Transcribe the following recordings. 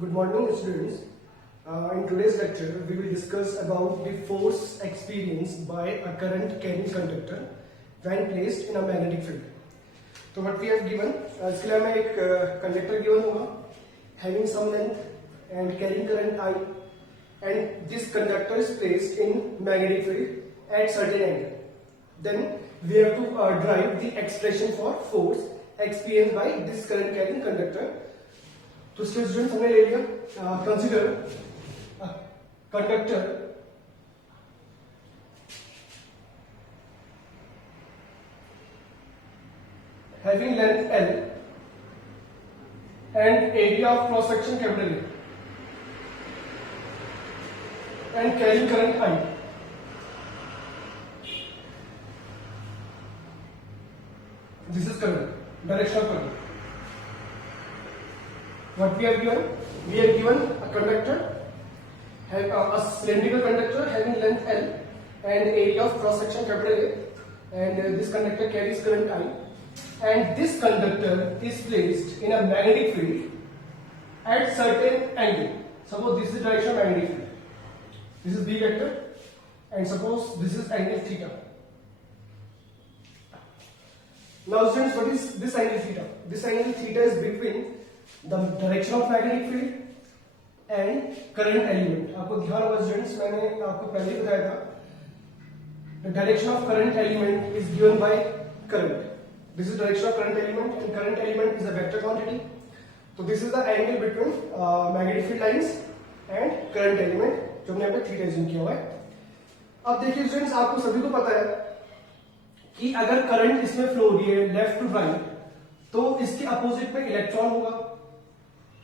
Good morning, students. In today's lecture, we will discuss about the force experienced by a current carrying conductor when placed in a magnetic field. So what we have given, इसके लिए हमें एक conductor given होगा, having some length and carrying current I, and this conductor is placed in magnetic field at certain angle. Then we have to derive the expression for force experienced by this current carrying conductor. तो students हमने ले लिया consider conductor having length L and area of cross section capital A and carrying current I. This is current, direction of current. What we have given? We have given a conductor, a cylindrical conductor having length L and area of cross section capital A, and this conductor carries current I, and this conductor is placed in a magnetic field at certain angle. Suppose this is direction of magnetic field. This is B vector, and suppose this is angle theta. Now students, what is this angle theta? This angle theta is between the direction of magnetic field and current element. आपको ध्यान होगा students, मैंने आपको पहले ही बताया था, the direction of current element is given by current. This is direction of current element, and current element is a vector quantity. So this is the angle between magnetic field lines and current element, जो हमने यहाँ पे theta use किया हुआ है. अब देखिए students, आपको सभी को पता है कि अगर करंट इसमें फ्लो हो रही है लेफ्ट टू राइट, तो इसके अपोजिट में इलेक्ट्रॉन होगा,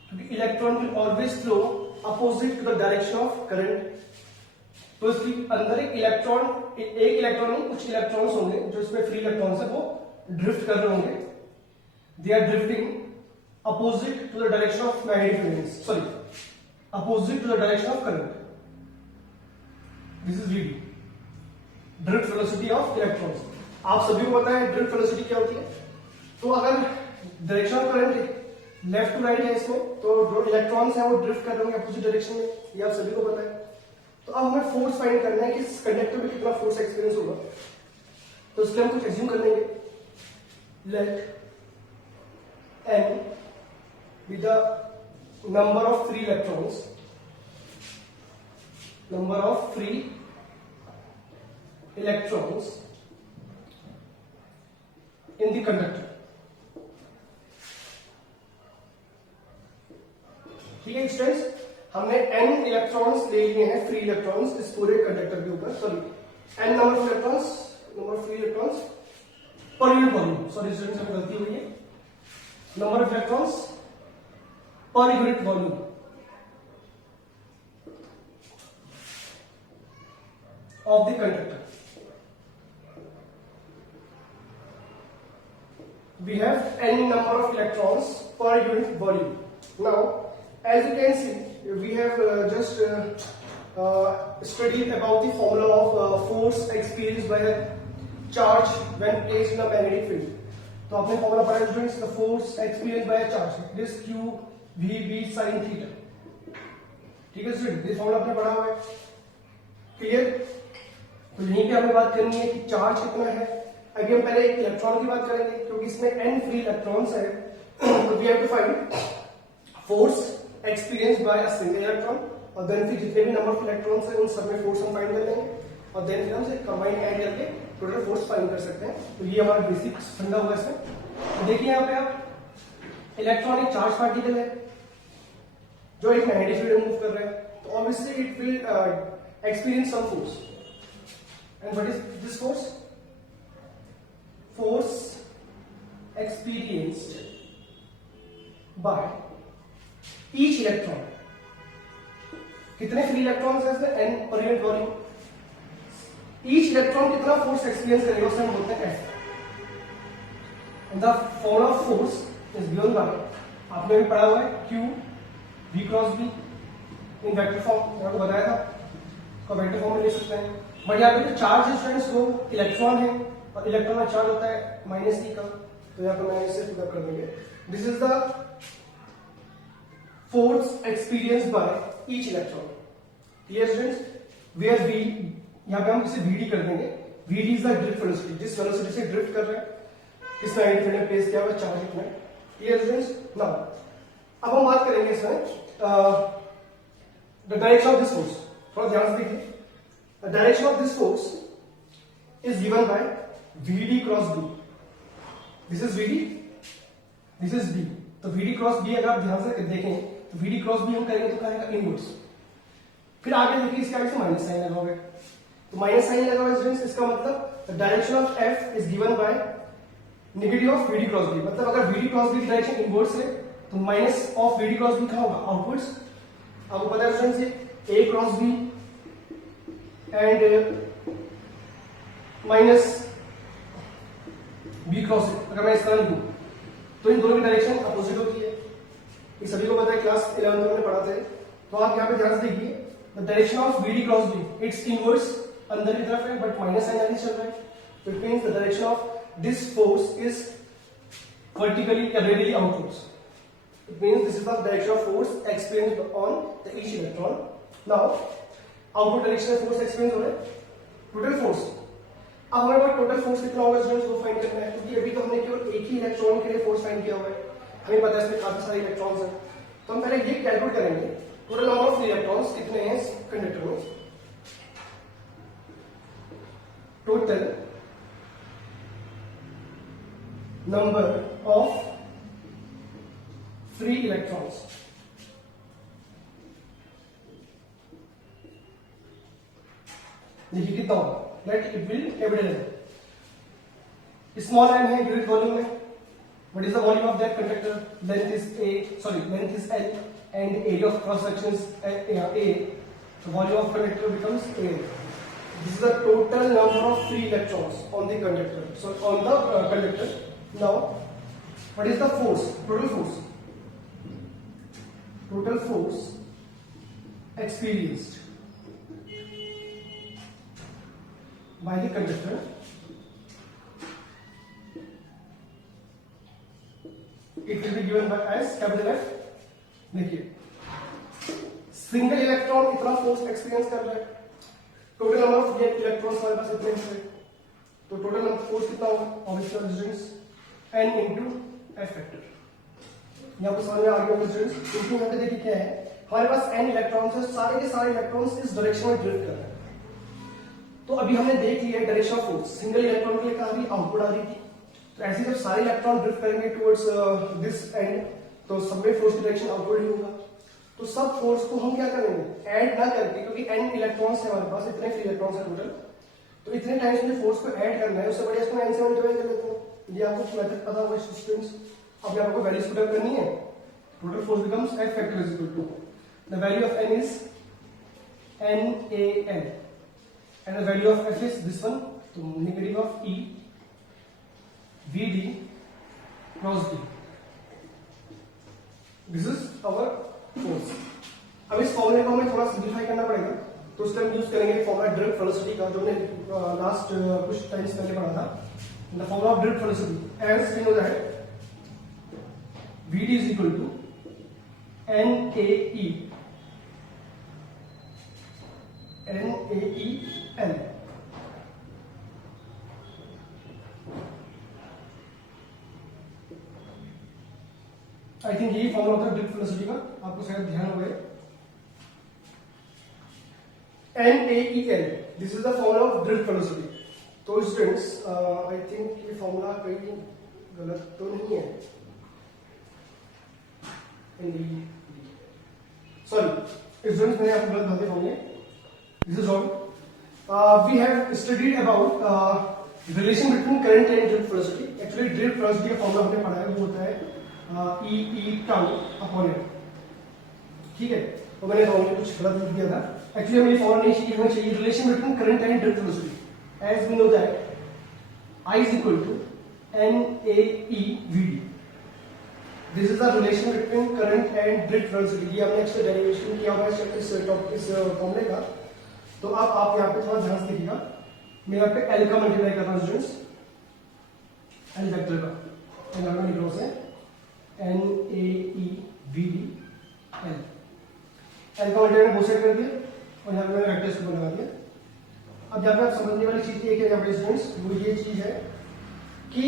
क्योंकि electron will always flow opposite to the direction of current. तो इसके अंदर एक इलेक्ट्रॉन नहीं, कुछ इलेक्ट्रॉन्स होंगे जो इसमें फ्री इलेक्ट्रॉन्स है, वो ड्रिफ्ट कर रहे होंगे. They are drifting opposite to the direction of magnetic field, sorry opposite to the direction of current. This is D, drift velocity of electrons. आप सभी को पता है ड्रिफ्ट वेलोसिटी क्या होती है. तो अगर direction of current left to right है इसमें, तो जो इलेक्ट्रॉन्स हैं वो ड्रिफ्ट कर रहे होंगे अपोजिट डायरेक्शन में, ये आप सभी को पता है. तो अब हमें फोर्स फाइंड करना है कि इस कंडक्टर में कितना फोर्स एक्सपीरियंस होगा. तो इसके हम कुछ एज्यूम कर लेंगे. Let n be the number of free electrons, number of free electrons in the conductor. ठीक है स्टूडेंट्स, हमने n इलेक्ट्रॉन्स ले लिए हैं, फ्री इलेक्ट्रॉन्स इस पूरे कंडक्टर के ऊपर. Sorry, n number of electrons, number of free electrons पर यूनिट वॉल्यूम. सॉरी स्टूडेंट्स, हमें गलती हुई है. नंबर ऑफ इलेक्ट्रॉन्स पर unit volume of the conductor. We have n number of electrons per unit volume. Now, as you can see, we have just studied about the formula of force experienced by a charge when placed in a magnetic field. तो आपने formula पढ़ा है students, the force experienced by a charge, this q v b sin theta. ठीक है student, ये formula आपने पढ़ा हुआ है, क्लियर. तो यहीं पे हमें बात करनी है कि चार्ज कितना है. अभी हम पहले एक इलेक्ट्रॉन की बात करेंगे, क्योंकि इसमें n फ्री इलेक्ट्रॉन्स है. तो we have to find force experienced by a single electron, और देन फिर जितने भी नंबर ऑफ इलेक्ट्रॉन्स हैं उन सब में फोर्स हम फाइंड कर लेंगे, और देन फिर हम से कंबाइन ऐड करके टोटल फोर्स फाइंड कर सकते हैं. तो ये हमारा बेसिक फंडा होगा इसमें. तो देखिए यहाँ पे आप इलेक्ट्रॉन एक चार्ज पार्टिकल है जो एक मैग्नेटिक फील्ड में मूव कर रहा है, तो obviously it will experience some force. And what is this force? Force experienced by each electron. कितने फ्री इलेक्ट्रॉन्स हैं इसमें? n पर यूनिट वॉल्यूम. ईच इलेक्ट्रॉन कितना फोर्स एक्सपीरियंस करेगा उसे हम बोलते हैं F. The formula of force is given by, आपने भी पढ़ा हुआ है, Q V cross B in vector form. आपको बताया था, इसको वेक्टर फॉर्म में ले सकते हैं. बट यहाँ पे जो चार्ज स्टूडेंट्स वो इलेक्ट्रॉन है, और इलेक्ट्रॉन का चार्ज होता है -e का, तो यहाँ पर मैंने इसे फिल कर देंगे. This is the force experienced by each electron. Clear students? Where we, यहां पे हम इसे VD कर देंगे। VD is the drift velocity, जिस वेलोसिटी से ड्रिफ्ट कर रहे हैं, किस मैग्नेटिक फील्ड में प्लेस किया हुआ चार्ज इतना। Clear students? नाउ अब हम बात करेंगे इसमें the direction of this force. थोड़ा ध्यान से देखिए, the direction of this force is given bye VD cross B। This is VD, this is B। तो VD क्रॉस B अगर आप ध्यान से देखें तो VD क्रॉस B हम करेंगे तो क्या आएगा, इनवर्स। फिर आगे देखिए इसके आगे से माइनस साइन लगाओगे, तो माइनस साइन लगाओगे स्टूडेंट्स, इसका मतलब the direction of F is given by negative of VD cross B। मतलब अगर VD क्रॉस B की डायरेक्शन इनवर्स है तो minus of VD cross B क्या होगा, आउटवर्ड्स। आपको पता है students, A cross B and minus B cross A, अगर मैं इस तरह लिखूं तो इन दोनों की डायरेक्शन अपोजिट होती है। ये सभी को पता है, क्लास 11 में हमने पढ़ा था। तो आप यहाँ पे ध्यान से देखिए, the direction of VD cross B it's inverse, अंदर की तरफ है, बट माइनस साइन आगे चल रहा है। तो it means the direction of this force is vertically or radially outwards. It means this is the direction of force experienced on the each electron. Now, outward direction of force experienced हो रहा है, total force। अब हमारे पास total force कितना होगा students, वो find करना है, क्योंकि अभी तो हमने केवल एक ही इलेक्ट्रॉन के लिए फोर्स फाइंड किया हुआ है। हमें पता है इसमें काफी सारे इलेक्ट्रॉन्स हैं, तो हम पहले ये कैलकुलेट करेंगे टोटल नंबर ऑफ इलेक्ट्रॉन्स कितने हैं इस कंडक्टर में। Total number of free electrons, देखिए कितना होगा, let it will capital N. Small N है यूनिट वॉल्यूम में, what is the volume of that conductor, length is length is L and area of cross section is A, so volume of conductor becomes A। This is the total number of free electrons on the conductor, so on the conductor। Now what is the force, total force experienced by the conductor it will be given by as capital F। देखिए single electron इतना force experience कर रहा है, total number of electrons हमारे पास इतने हैं, तो total number force कितना होगा, obviously students n into F factor. यहां पर समझ में आ गया होगा स्टूडेंट्स, क्योंकि यहां पे देखिए क्या है, हमारे पास n इलेक्ट्रॉन्स है, सारे के सारे इलेक्ट्रॉन्स इस डायरेक्शन में ड्रिफ्ट कर रहे हैं। तो अभी हमने देख लिया direction of force, single electron के लिए कहा रही आउटपुट आ रही थी, तो ऐसे जब सारे इलेक्ट्रॉन ड्रिफ्ट करेंगे टुवर्ड्स दिस एंड, तो सब में फोर्स की डायरेक्शन आउटवर्ड ही होगा। तो सब फोर्स को हम क्या करेंगे, ऐड ना करके, क्योंकि n इलेक्ट्रॉन्स है हमारे पास, इतने फ्री इलेक्ट्रॉन्स है टोटल, तो इतने टाइम्स मुझे फोर्स को ऐड करना है, उससे बढ़िया इसको n से मल्टीप्लाई कर लेते हैं। ये आपको मेथड पता होगा स्टूडेंट्स। अब यहाँ आपको वैल्यूज पुट अप करनी है, total force becomes F factor is equal to the value of n is NaN and the value of F is this one, तो negative of E VD cross B। This is our force. अब इस फॉर्मूले को हमें थोड़ा simplify करना पड़ेगा, तो उसके हम यूज करेंगे फॉर्मूला ड्रिफ्ट वेलोसिटी का, जो हमने लास्ट कुछ टाइम्स पहले पढ़ा था। The formula of drift velocity as we know that VD is equal to NaE NaEL। I think यही फॉर्मूला होता है ड्रिफ्ट वेलोसिटी का, आपको शायद ध्यान हो गया। NaEL, this is the formula of drift velocity. तो स्टूडेंट्स आई थिंक ये फॉर्मूला कहीं गलत तो नहीं है, सॉरी स्टूडेंट्स मैंने आपको गलत बातें होंगे। This is all we have studied about relation between current and drift velocity. Actually drift velocity का फॉर्मूला हमने पढ़ा है, वो होता है E टाउ अपॉन एम, ठीक है। तो मैंने फॉर्मूले कुछ गलत लिख दिया था, एक्चुअली हमें ये फॉर्मूला नहीं चाहिए, हमें चाहिए relation between current and drift velocity. As we know that I is equal to NaEVD। This is the relation between current and drift velocity. ये हमने एक्चुअली डेरिवेशन किया हुआ है इस फॉर्मूले का। तो अब आप यहाँ पे थोड़ा ध्यान से देखिएगा, मैं यहाँ पे L का मल्टीप्लाई कर रहा हूँ स्टूडेंट्स, L वेक्टर का, एल लिख रहा हूँ NaEVD एल का मल्टीप्लाई बोथ साइड कर दिया और यहाँ पे मैंने वेक्टर इसको लगा दिया। अब यहाँ पे आप समझने वाली चीज एक है यहाँ पे स्टूडेंट्स, वो ये चीज है कि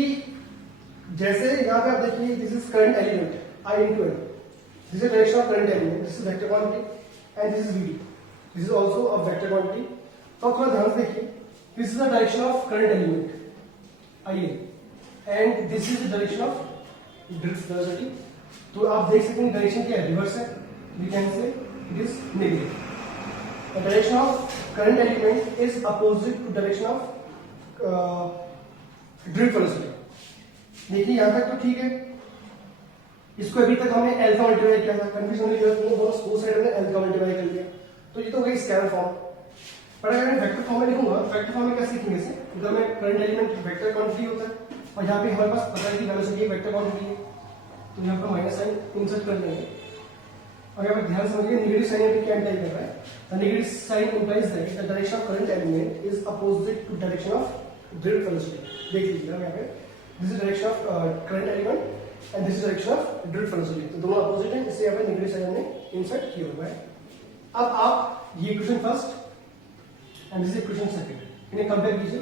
जैसे यहाँ पे आप देखिए this is current element I into L, this is direction of current element, this is vector quantity and this is VD, this is also a vector quantity. तो आप थोड़ा ध्यान से देखिए, this is the direction of current element IL and this is the direction of drift velocity. तो आप देख सकते हैं डायरेक्शन क्या है, रिवर्स है, we can say it is negative. The direction of current element is opposite to direction of drift velocity. देखिए यहाँ तक तो ठीक है, इसको अभी तक हमने L का मल्टीप्लाई किया था, कंफ्यूज होने की जरूरत नहीं, दोनों साइड में L का मल्टीप्लाई कर लिया, तो ये तो हो गई स्केलर फॉर्म। पर अगर मैं वेक्टर फॉर्म में लिखूंगा, वेक्टर फॉर्म में कैसे लिखेंगे इसे, इधर में करंट एलिमेंट वेक्टर क्वांटिटी होता है और यहाँ पे हमारे पास पता है कि वेलोसिटी एक वेक्टर क्वांटिटी है, तो यहाँ पर माइनस साइन इंसर्ट कर देंगे। और यहाँ पर ध्यान समझिए नेगेटिव साइन यहाँ पे क्या इंप्लाई कर रहा है, the negative sign implies that the direction of current element is opposite to direction of drift velocity. देख लीजिए यहाँ पे this is direction of current element and this is direction of drift velocity, तो दोनों opposite हैं, इससे यहाँ पे नेगेटिव साइन हमने इंसर्ट किया हुआ है। अब आप ये equation first and this equation second इन्हें कंपेयर कीजिए।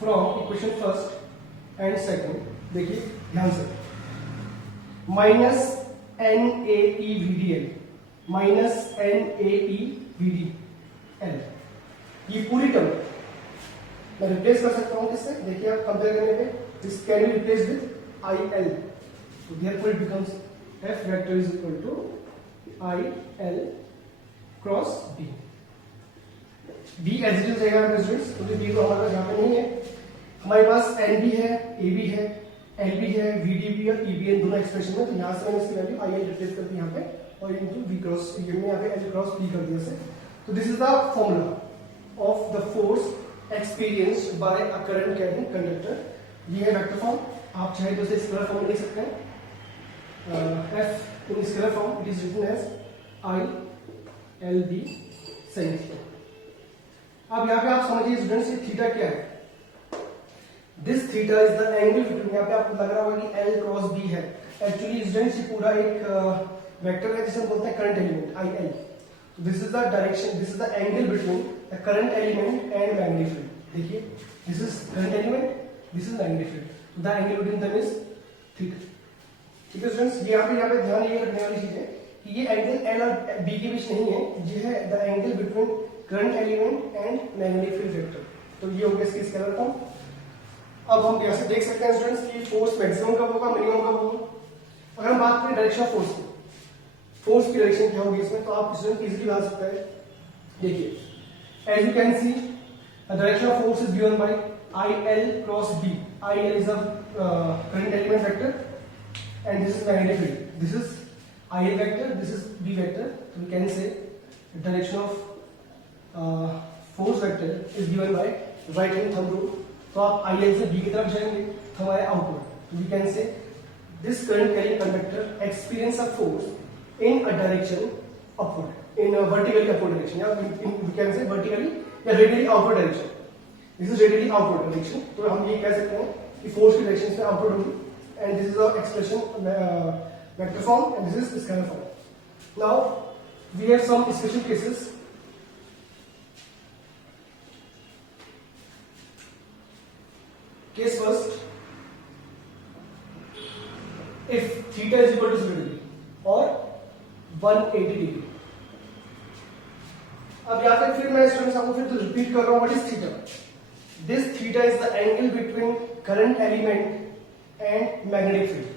From equation first and second देखिए ध्यान से, माइनस NaEVdL माइनस NaEVdL, ये पूरी टर्म मैं रिप्लेस कर सकता हूं किससे, देखिए आप कंपेयर करने पे this can be replace with IL, so therefore it becomes F vector is equal to IL cross B। B as it is रहेगा स्टूडेंट्स, क्योंकि B तो हमारे पास यहाँ पे नहीं है, हमारे पास NB है, AB है, LB है, VDB और EBN दोनों एक्सप्रेशन में, तो यहाँ से मैंने इसकी वैल्यू IL रिप्लेस कर दी यहाँ पे और इनटू V क्रॉस, ये में यहाँ पे L क्रॉस B कर दिया से। तो this is the formula of the force experienced by a current carrying conductor. ये है वेक्टर फॉर्म, आप चाहे तो इसे स्केलर फॉर्म में लिख सकते हैं, F in scalar form it is written as ILB sin theta. अब यहाँ पे आप समझिए स्टूडेंट्स ये थीटा क्या है, this theta is the angle between, यहाँ पे आपको लग रहा होगा कि L क्रॉस B है, एक्चुअली स्टूडेंट्स ये पूरा एक वेक्टर है जिसे हम बोलते हैं करंट एलिमेंट IL। तो this is the direction, this is the angle between the current element and magnetic field. देखिए this is current element, this is magnetic field, तो the angle between them is theta. ठीक है students, यहाँ पे ध्यान ये रखने वाली चीज है कि ये एंगल L और B के बीच नहीं है, ये है the angle between current element and magnetic field vector. तो ये हो गया इसकी स्केलर फॉर्म। अब हम यहाँ से देख सकते हैं स्टूडेंट्स कि फोर्स मैक्सिमम कब होगा, मिनिमम कब होगा। अगर हम बात करें डायरेक्शन ऑफ फोर्स की, फोर्स की डायरेक्शन क्या होगी इसमें, तो आप स्टूडेंट इजीली बता सकते हैं। देखिए as you can see the direction of force is given by IL cross B। IL is the current element vector and this is magnetic field, this is IL vector, this is B vector, तो we can say direction of force vector is given by right hand thumb rule. तो आप IL से B की तरफ जाएंगे तो हमारे outward, तो we can say this current carrying conductor experience a force in a direction upward, in a vertically upward direction, या we can say vertically या radially outward direction. This is radially outward direction, तो हम ये कह सकते हैं कि force की डायरेक्शन से आउटवर्ड होगी, and this is the expression vector form and this is scalar form. Now we have some special cases. Case first, if theta is equal to 0 degree or 180 degree. अब यहाँ पे फिर मैं students आपको फिर तो रिपीट कर रहा हूँ, what is theta. This theta is the angle between current element and magnetic field.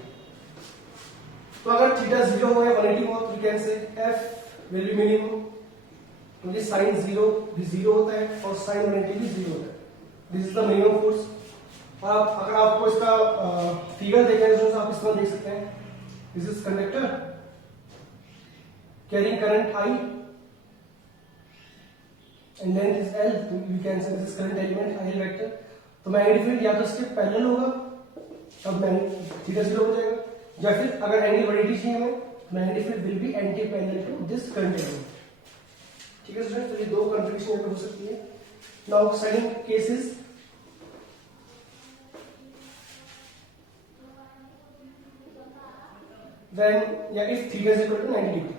तो अगर थीटा 0 हो या 180 हो तो we can say F will be minimum, क्योंकि साइन 0 भी 0 होता है और साइन 180 भी 0 होता है। This is the minimum force. आप अगर आपको इसका फिगर देखना है तो आप इस तरह देख सकते हैं, this is conductor carrying current I and length is L, so you can say this is current element IL vector। तो मैग्नेटिक फील्ड या तो इसके पैरेलल होगा तब थीटा 0 हो जाएगा, या फिर अगर एंगल 180 चाहिए हमें magnetic field will be anti parallel to this current element. ठीक है स्टूडेंट्स, तो ये दो कंट्रीब्यूशन यहाँ पे हो सकती है। नाउ सेकंड केसेस, then या if theta is equal to 90 degree,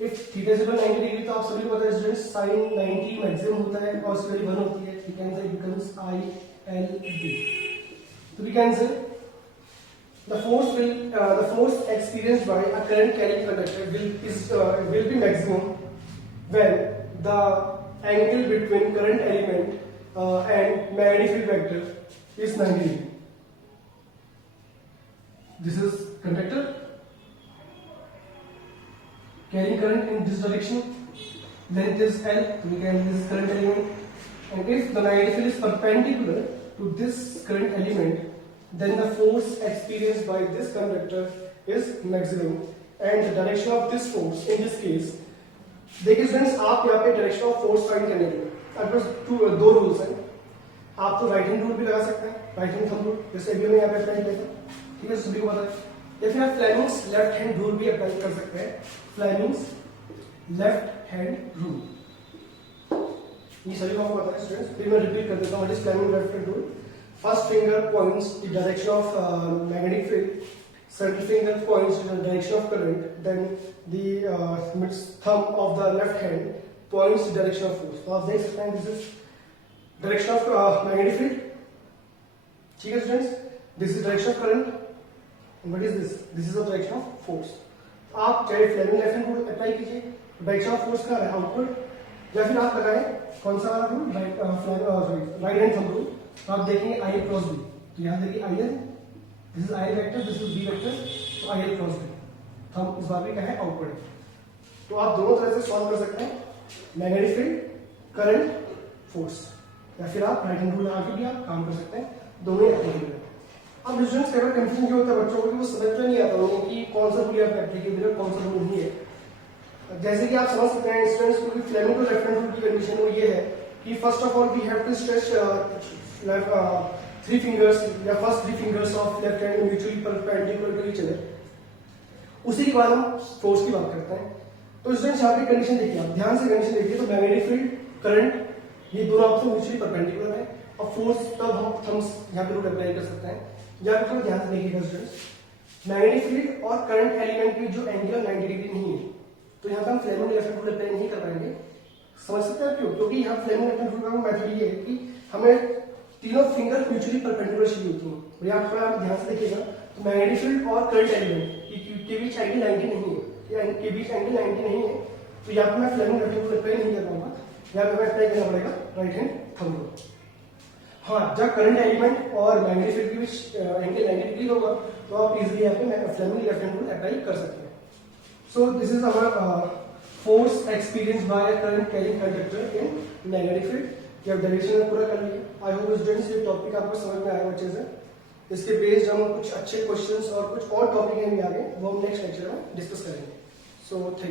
if theta is equal to 90 degree तो आप सभी को पता है स्टूडेंट्स sin 90 मैक्सिमम होता है और उसकी वैल्यू 1 होती है, we can say it becomes ILB. So we can say the force experienced by a current carrying conductor will be maximum when the angle between current element and magnetic field vector is 90 degree. This is conductor carrying current in this direction, length is L, we can this current element, and if the magnetic field is perpendicular to this current element, then the force experienced by this conductor is maximum, and the direction of this force in this case, देखिए students आप यहाँ पे direction of force find करने के लिए आपके पास दो rules हैं. आप तो राइट हैंड रूल भी लगा सकते हैं, राइट हैंड थंब रूल, जैसे अभी मैं यहाँ पे अप्लाई किया था, ठीक है, सभी को पता है. या फिर आप फ्लेमिंग्स लेफ्ट हैंड रूल भी अप्लाई कर सकते हैं. फ्लेमिंग्स लेफ्ट हैंड रूल, ये सभी को आपको पता है स्टूडेंट्स. फिर मैं रिपीट कर देता हूँ, what is Fleming left hand rule. First finger points the direction of magnetic field, second finger points the direction of current, then the thumb of the left hand points the direction of force. तो आप देख सकते हैं, this is direction of magnetic field. ठीक है students, this is direction of current. And what is this? This is the direction of force. आप चाहे Fleming left hand rule apply कीजिए, डायरेक्शन ऑफ फोर्स का है आउटवर्ड, या फिर आप लगाएं कौन सा वाला rule, right hand thumb rule. तो आप देखेंगे आई एल क्रॉस बी, तो यहाँ देखिए I L, this is I vector, this is B vector, तो I L cross B. Thumb इस बार भी क्या है, आउटवर्ड. तो आप दोनों तरह से सॉल्व कर सकते हैं, मैग्नेटिक फील्ड, करंट, फोर्स, या फिर आप राइट हैंड रूल लगा के भी आप काम कर सकते हैं. दोनों ही एप्लीकेबल है. अब स्टूडेंट्स कई बार कंफ्यूजन जो होता है बच्चों को कि वो समझ में नहीं आता उन्हें कि कौन सा रूल यहाँ पे एप्लीकेबल है, कौन सा रूल नहीं है. जैसे कि आप समझ सकते हैं स्टूडेंट्स, क्योंकि Fleming to left hand rule की कंडीशन वो ये है कि first of all we have to stretch three fingers या first three fingers of left hand mutually perpendicular to each other. उसी के बाद हम फोर्स की बात करते हैं. तो स्टूडेंट्स यहाँ पे कंडीशन देखिए, आप ध्यान से कंडीशन देखिए. तो मैग्नेटिक फील्ड, करंट, ये दोनों आपसे म्यूचुअली परपेंडिकुलर है, और फोर्स तब हम थंब्स यहाँ पे रूल अप्लाई कर सकते हैं. या फिर थोड़ा ध्यान से देखिएगा स्टूडेंट्स, मैग्नेटिक फील्ड और करंट एलिमेंट की जो एंगल 90 डिग्री नहीं है, तो यहाँ पे हम Fleming left hand rule apply नहीं कर पाएंगे. समझ सकते हैं क्यों? क्योंकि यहाँ फ्लेमिंग लेफ्ट हैंड रूल का मेथड ये है कि हमें तीनों फिंगर म्यूचुअली परपेंडिकुलर चाहिए होती हैं. और यहाँ थोड़ा आप ध्यान से देखिएगा, तो मैग्नेटिक फील्ड और करंट एलिमेंट के बीच एंगल 90 नहीं है, के बीच एंगल 90 नहीं है, तो यहाँ पे मैं Fleming left hand rule apply नहीं कर पाऊंगा. यहाँ पे अप्लाई करना पड़ेगा राइट हैंड थंब रूल. हाँ, जब करंट एलिमेंट और मैग्नेटिक फील्ड के बीच एंगल 90 डिग्री होगा तो आप इजीली यहाँ पे Fleming left hand rule apply कर सकते हैं. So this is our force experience by current carrying conductor in magnetic field. ये डायरेक्शन में पूरा कर लिया. आई होप स्टूडेंट्स ये टॉपिक आपको समझ में आया अच्छे से. इसके बेस्ड हम कुछ अच्छे क्वेश्चंस और कुछ और टॉपिक हैं भी आगे, वो हम नेक्स्ट लेक्चर में डिस्कस करेंगे. So thank you.